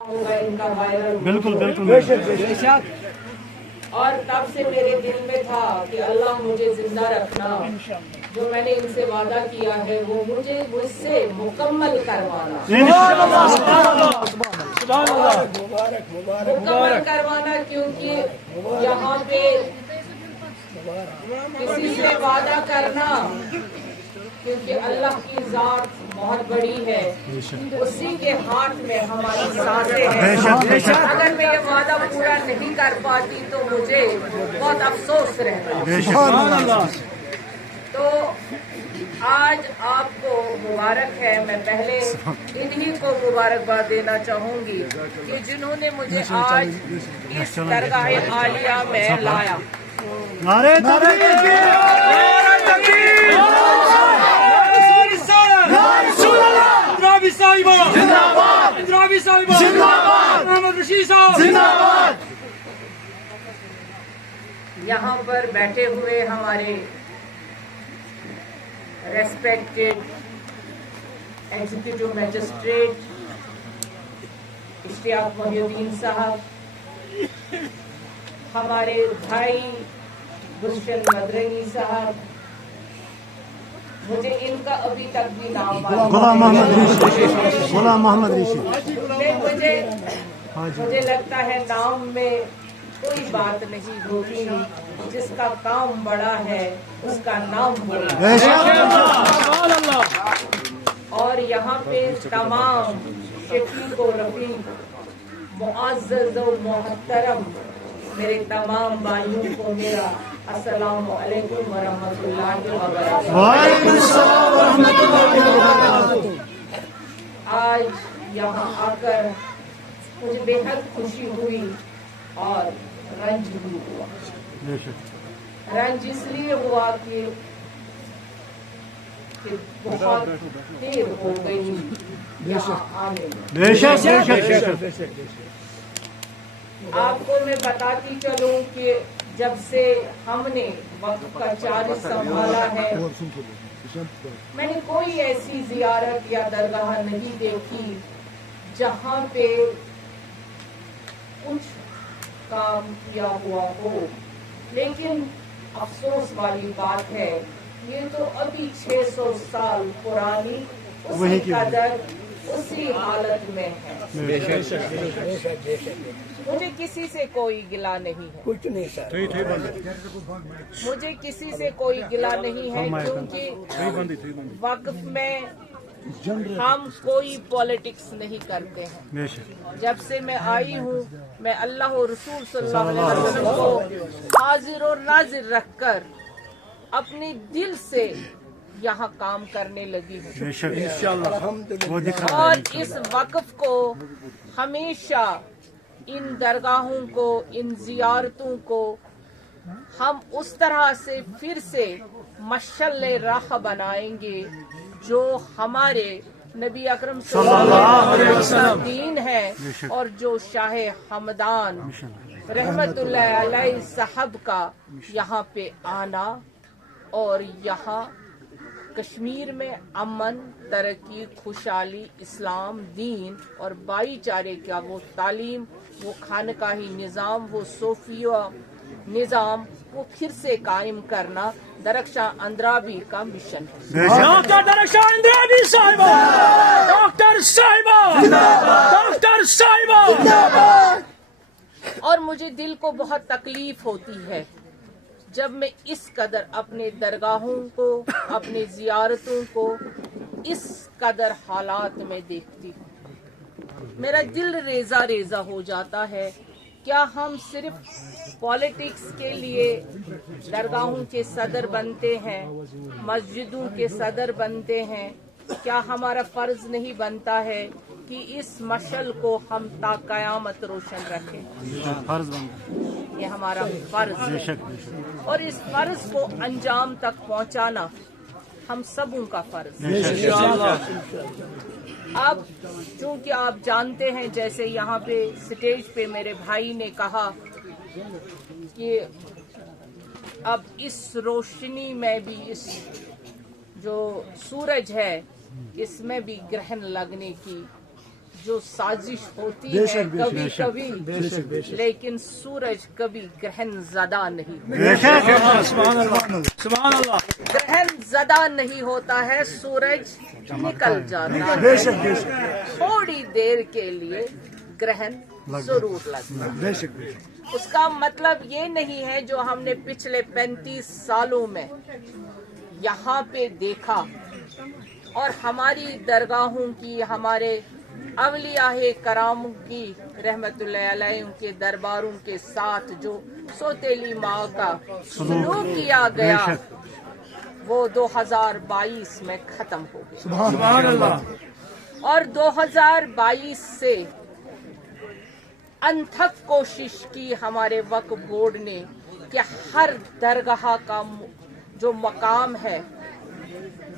ہوگا ان کا وائرل بالکل بالکل اور تب سے میرے دل میں تھا کہ اللہ مجھے زندہ رکھنا، جو میں نے ان سے وعدہ کیا ہے وہ مجھ سے مکمل کروانا، مکمل کروانا، کیونکہ یہاں پہ کسی سے وعدہ کرنا، کیونکہ اللہ کی ذات بہت بڑی ہے، اسی کے ہاتھ میں ہماری سانسیں ہیں۔ اگر میں یہ وعدہ پورا نہیں کر پاتی تو مجھے بہت افسوس رہتا۔ تو آج آپ کو مبارک ہے، میں پہلے انہی کو مبارکباد دینا چاہوں گی کہ جنہوں نے مجھے آج اس درگاہ عالیہ میں لایا۔ نعرے یہاں پر بیٹھے ہوئے ہمارے ریسپیکٹڈ ایگزیکٹو میجسٹریٹ اشتیاق محی الدین صاحب، ہمارے بھائی گلشن مدرنی صاحب، مجھے ان کا ابھی تک بھی نام غلام محمد ریشی، مجھے لگتا ہے نام میں کوئی بات نہیں ہوتی، جس کا کام بڑا ہے اس کا نام بڑا ہے۔ اور یہاں پہ تمام شفیق و رفیق معزز و محترم میرے تمام بھائیوں کو میرا السلام علیکم ورحمۃ اللہ وبرکاتہ۔ وعلیکم السلام ورحمۃ اللہ وبرکاتہ۔ آج یہاں آ کر مجھے بے حد خوشی ہوئی اور رنج بھی ہوا۔ رنج اس لیے ہوا کہ بہت دیر ہو گئی یہاں آنے میں۔ آپ کو میں بتاتی چلوں کہ جب سے ہم نے وقت کا چارج سنبھالا ہے، میں نے کوئی ایسی زیارت یا درگاہ نہیں دیکھی جہاں پہ کچھ کام کیا ہوا ہو، لیکن افسوس والی بات ہے یہ تو ابھی 600 سال پرانی اسی قدر اسی حالت میں ہے۔ مجھے کسی سے کوئی گلہ نہیں ہے، مجھے کسی سے کوئی گلہ نہیں ہے، کیونکہ وقف میں ہم کوئی پالیٹکس نہیں کرتے ہیں۔ جب سے میں آئی ہوں میں اللہ و رسول صلی اللہ علیہ وسلم کو حاضر و ناظر رکھ کر اپنے دل سے یہاں کام کرنے لگی ہوں، اور اس وقف کو ہمیشہ ان درگاہوں کو، ان زیارتوں کو ہم اس طرح سے پھر سے مشعل راہ بنائیں گے جو ہمارے نبی اکرم صلی اللہ علیہ وسلم دین ہے، اور جو شاہ ہمدان رحمت اللہ علیہ صاحب کا یہاں پہ آنا اور یہاں کشمیر میں امن، ترقی، خوشحالی، اسلام، دین اور بھائی چارے کا وہ تعلیم، وہ خانقاہی نظام، وہ صوفیہ نظام، وہ پھر سے قائم کرنا درخشاں اندرابی کا مشن ہے۔ ڈاکٹر درخشاں اندرابی صاحبہ، ڈاکٹر صاحبہ، ڈاکٹر صاحبہ۔ اور مجھے دل کو بہت تکلیف ہوتی ہے جب میں اس قدر اپنے درگاہوں کو، اپنے زیارتوں کو اس قدر حالات میں دیکھتی ہوں، میرا دل ریزہ ریزہ ہو جاتا ہے۔ کیا ہم صرف پالیٹکس کے لیے درگاہوں کے صدر بنتے ہیں، مسجدوں کے صدر بنتے ہیں؟ کیا ہمارا فرض نہیں بنتا ہے کہ اس مشعل کو ہم تا قیامت روشن رکھیں؟ یہ ہمارا فرض ہے، اور اس فرض کو انجام تک پہنچانا ہم سبوں کا فرض ہے۔ اب چونکہ آپ جانتے ہیں، جیسے یہاں پہ سٹیج پہ میرے بھائی نے کہا کہ اب اس روشنی میں بھی، اس جو سورج ہے اس میں بھی گرہن لگنے کی जो साजिश होती है कभी कभी, लेकिन सूरज कभी ग्रहण ज़दा नहीं, ग्रहण ज़दा नहीं होता है, सूरज निकल जाता है, थोड़ी देर के लिए ग्रहण जरूर लगता है। उसका मतलब ये नहीं है जो हमने पिछले 35 सालों में यहाँ पे देखा और हमारी दरगाहों की, हमारे अवलिया कराम की रहमतुल्लाह अलैह उनके दरबारों के साथ जो सौतेली माँ का सलूक किया गया वो 2022 में खत्म हो गया। सुभान अल्लाह। और 2022 से अनथक कोशिश की हमारे वक्फ बोर्ड ने कि हर दरगाह का जो मकाम है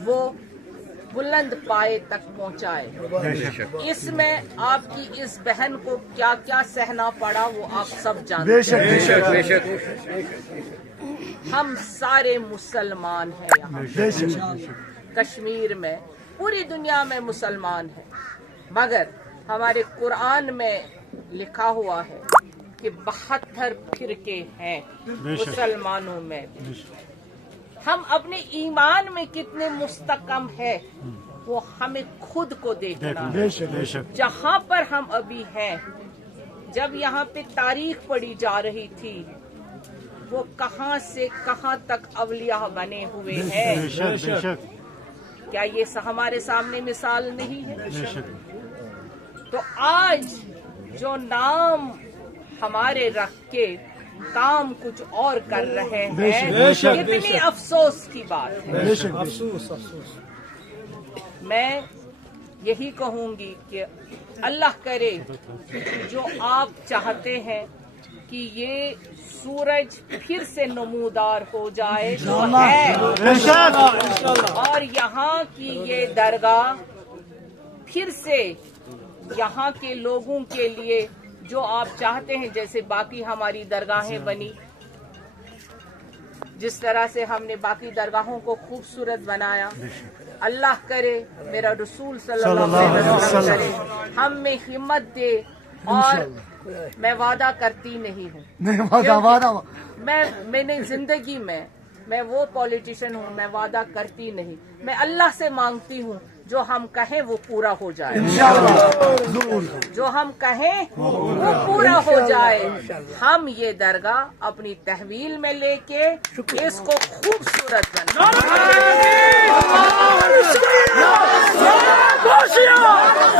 वो बुलंद पाए तक पहुंचाए। इसमें आपकी इस बहन को क्या क्या सहना पड़ा वो आप सब जानते हैं। हम सारे मुसलमान हैं यहाँ कश्मीर में, पूरी दुनिया में मुसलमान हैं, मगर हमारे कुरान में लिखा हुआ है कि 72 फिरके हैं मुसलमानों में। हम अपने ईमान में कितने मुस्तकम है वो हमें खुद को देखना है। जहाँ पर हम अभी हैं, जब यहाँ पे तारीख पढ़ी जा रही थी वो कहाँ से कहाँ तक अवलिया बने हुए हैं। क्या ये हमारे सामने मिसाल नहीं है? तो आज जो नाम हमारे रख के काम कुछ और कर रहे हैं, कितनी अफसोस की बात है। मैं यही कहूंगी कि अल्लाह करे जो आप चाहते हैं कि ये सूरज फिर से नमूदार हो जाए जो है, और यहाँ की ये दरगाह फिर से यहाँ के लोगों के लिए जो आप चाहते हैं, जैसे बाकी हमारी दरगाहें बनी, जिस तरह से हमने बाकी दरगाहों को खूबसूरत बनाया, अल्लाह करे मेरा रसूल सल्लल्लाहु अलैहि वसल्लम करे हम में हिम्मत दे। और मैं वादा करती नहीं हूँ, मैंने जिंदगी में, मैं वो पॉलिटिशियन हूँ, मैं वादा करती नहीं, मैं अल्लाह से मांगती हूँ जो हम कहें वो पूरा हो जाए, जो हम कहें वो पूरा हो जाए। हम ये दरगाह अपनी तहवील में लेके इसको खूबसूरत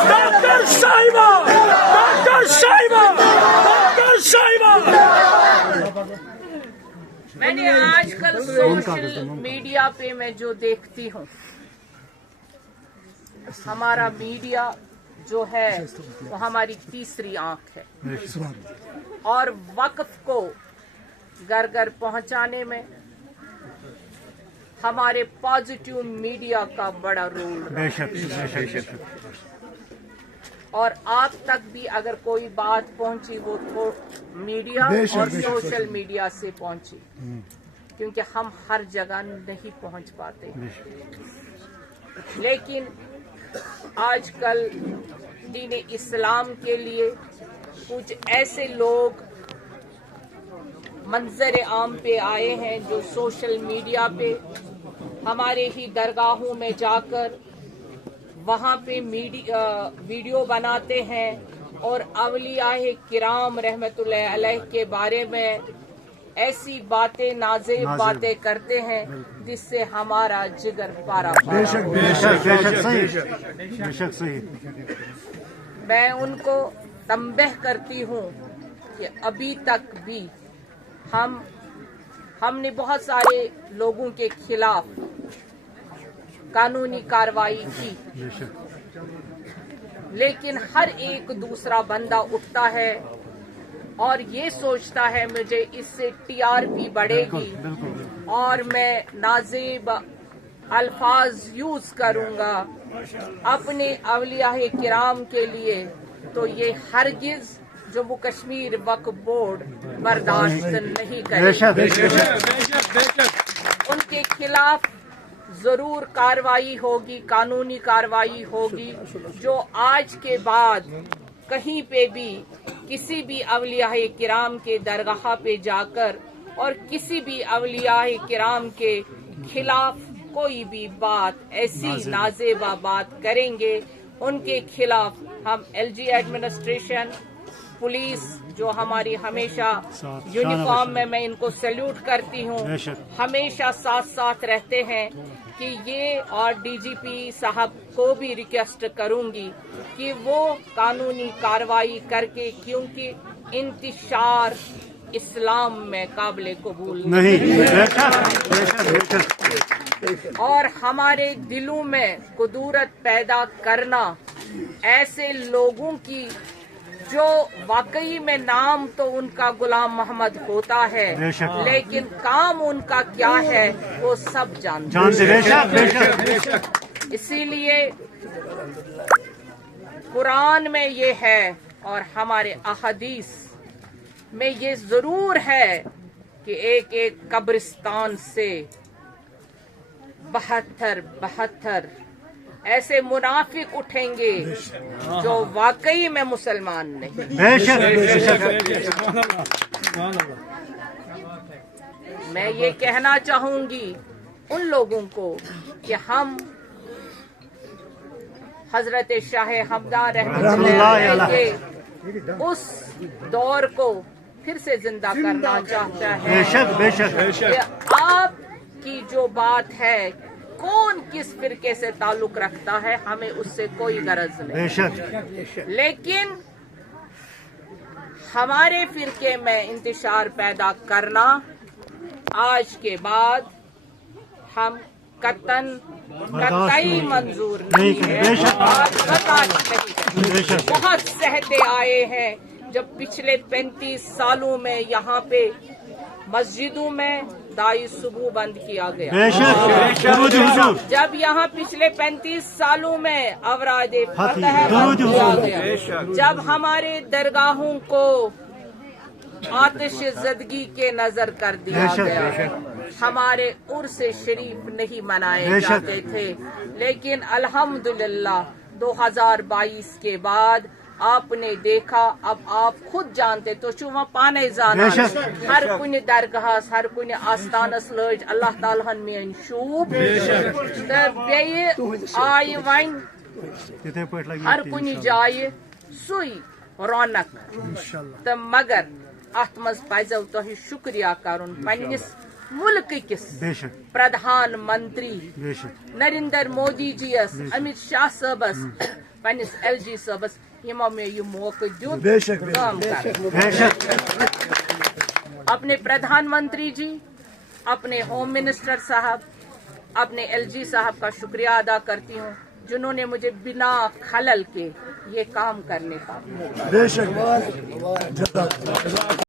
डॉक्टर साहिबा, डॉक्टर साहिबा, डॉक्टर साहिबा। मैंने आजकल सोशल मीडिया पे मैं जो देखती हूँ, हमारा मीडिया जो है वो हमारी तीसरी आंख है, और वक्फ को घर घर पहुंचाने में हमारे पॉजिटिव मीडिया का बड़ा रोल है। और आप तक भी अगर कोई बात पहुंची वो तो मीडिया और सोशल मीडिया से पहुंची, क्योंकि हम हर जगह नहीं पहुंच पाते। लेकिन आजकल दीन इस्लाम के लिए कुछ ऐसे लोग मंजर आम पे आए हैं जो सोशल मीडिया पे हमारे ही दरगाहों में जाकर वहाँ पे वीडियो बनाते हैं और अवलिया किराम रहमतुल्लाह अलैह के बारे में ऐसी बातें, नाज़ेब बातें करते हैं जिससे हमारा जिगर पारा बेशक सही। मैं उनको तंबह करती हूँ कि अभी तक भी हमने बहुत सारे लोगों के खिलाफ कानूनी कार्रवाई की, लेकिन हर एक दूसरा बंदा उठता है और ये सोचता है मुझे इससे टीआरपी बढ़ेगी और मैं नाज़ेब अल्फाज यूज करूंगा अपने अवलिया किराम के लिए, तो ये हरगिज जम्मू कश्मीर वक्फ बोर्ड बर्दाश्त नहीं करेगा। उनके खिलाफ जरूर कार्रवाई होगी, कानूनी कार्रवाई होगी। जो आज के बाद कहीं पे भी किसी भी अवलिया किराम के दरगाह पे जाकर और किसी भी अवलिया किराम के खिलाफ कोई भी बात ऐसी नाजेबा बात करेंगे, उनके खिलाफ हम एलजी एडमिनिस्ट्रेशन, पुलिस जो हमारी हमेशा यूनिफॉर्म में, मैं इनको सैल्यूट करती हूँ, हमेशा साथ साथ रहते हैं कि ये, और डीजीपी साहब को भी रिक्वेस्ट करूंगी कि वो कानूनी कार्रवाई करके, क्योंकि इंतशार इस्लाम में काबिल कबूल नहीं, और हमारे दिलों में कुदरत पैदा करना ऐसे लोगों की जो वाकई में नाम तो उनका गुलाम मोहम्मद होता है, लेकिन काम उनका क्या है वो सब जानते हैं। इसीलिए कुरान में ये है और हमारे अहदीस में ये जरूर है कि एक एक कब्रिस्तान से 72 ऐसे मुनाफिक उठेंगे जो वाकई में मुसलमान नहीं। मैं ये कहना चाहूंगी उन लोगों को कि हम हजरत शाह हमदान रहमतुल्लाह के उस दौर को फिर से जिंदा करना चाहता है। कि आपकी जो बात है, कौन किस फिरके से ताल्लुक रखता है, हमें उससे कोई गरज नहीं, लेकिन हमारे फिरके में इंतशार पैदा करना आज के बाद हम कतई मंजूर नहीं है। बहुत सहते आए हैं, जब पिछले 35 सालों में यहाँ पे मस्जिदों में दाई सुबह बंद किया गया, जब यहाँ पिछले 35 सालों में अवराद फतह बंद किया गया, जब हमारे दरगाहों को आतिश ज़दगी के नजर कर दिया गया, हमारे उर्स शरीफ नहीं मनाए जाते थे, लेकिन अल्हम्दुलिल्लाह 2022 के बाद आपने देखा, अब आप खुद जानते तो शुमा पाने जाना हर कुन दरगाह, हर कुन आस्थानस लज अल्लाह ताला मेन शूब आय वन हर कुन जाय सुई रौनक, तो मगर अत मज पजो तुह शुक्रिया करन पन्निस मुल्क किस प्रधानमंत्री नरेंद्र मोदी जी, अमित शाह साहबस, पन्निस एलजी साहबस, यमो में यह मौका दियुत काम कर। अपने प्रधानमंत्री जी, अपने होम मिनिस्टर साहब, अपने एलजी साहब का शुक्रिया अदा करती हूँ, जिन्होंने मुझे बिना खलल के ये काम करने का मौका।